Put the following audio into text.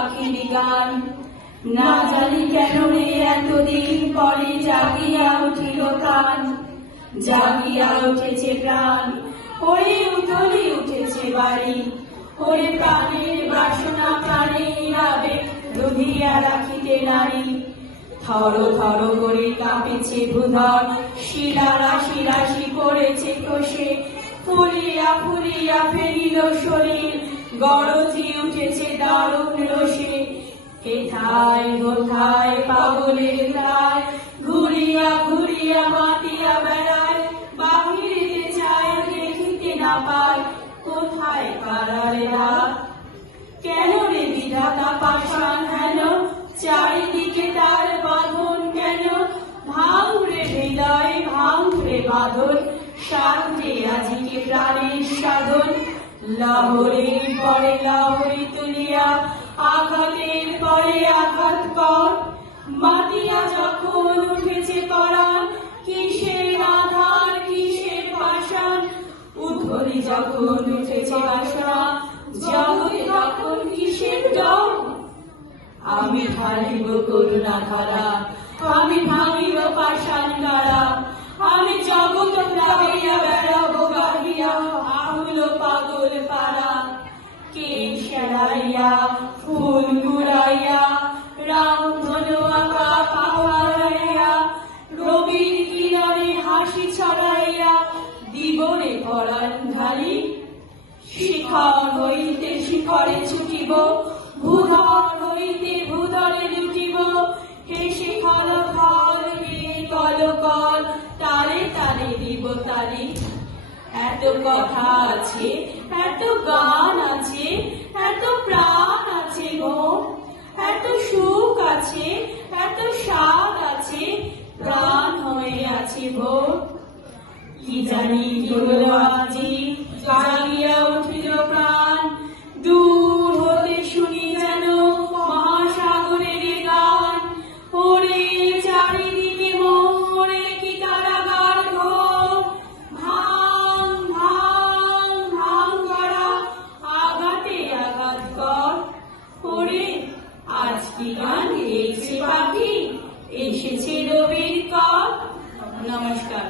পাখির গান। না জানি কেন রে এতদিন পরে জাগিয়া উঠিল প্রাণ, জাগিয়া উঠেছে প্রাণ, ওরে উথলি উঠেছে বাড়ি, ওরে প্রাণের বাসনা প্রাণের আবেগ রুধিয়া রাখিতে নারী। থর থর করে কাঁপেছে ভূধর, শিলারাশি রাশি পড়েছে কোষে, ফুলিয়া ফুলিয়া ফেরিল শরীর, গরজি উঠেছে দারুণ রোষে। হেথায় কোথায় পাগলের প্রায়, ঘুরিয়া ঘুরিয়া মাতিয়া বেড়ায়, বাহিরে চায় দেখিতে না পায়, কোথায় পাড়ার রাত। কেন রে বিধাতা পাষাণ হেন, চারিদিকে তার বাঁধন কেন? ভাঙরে হৃদয় ভাঙরে বাঁধন, সাধে আজিকে প্রাণের সাধন। লাহরের পরে লাহরি তুলিয়া, আঘাতের পরে আঘাত কর, মাতিয়া যখন উঠেছে পরাণ, কিসের আধার কিসের পাষাণ। উদ্ধরি যখন উঠেছে বাসনা, জগতে তখন কিসের ডর। আমি ঢালিব করুণা ধারা, আমি ভাঙিব পাষাণ গাড়া, আমি জগৎ গাহিয়া বেড়াবো গাহিয়া, আহুল পাগল পাড়া। কে সেরাইয়া ফুল কুড়াইয়া, রাম ধনু আঁকা পাহাড়াইয়া, রবির কিরণে হাসি ছড়াইয়া, দিবনে পরাণ ঢালি। শিখর হইতে শিখরে ছুটিব, ভূধর হইতে ভূধরে লুটিব, হেসে খল খল গিয়ে কল কল, তারে তারে দিব তালি। এত কথা আছে, এত গান আছে, এত প্রাণ আছে মন, এত সুখ আছে, এত স্বাদ আছে, প্রাণ হয়ে আছে ভোর। কি জানি কি হলো আজি, জাগিয়া উঠিল প্রাণ, দূর হতে শুনি যেন মহাসাগরের গান। ওরে চারিদিকে মোরে কি কারাগার ঘোর, ভাঙ ভাঙ ভাঙ করা, আঘাতে আঘাত কর। ওরে আজ কি গান গেয়েছে পাখি, এসেছে রবির কর। নমস্কার।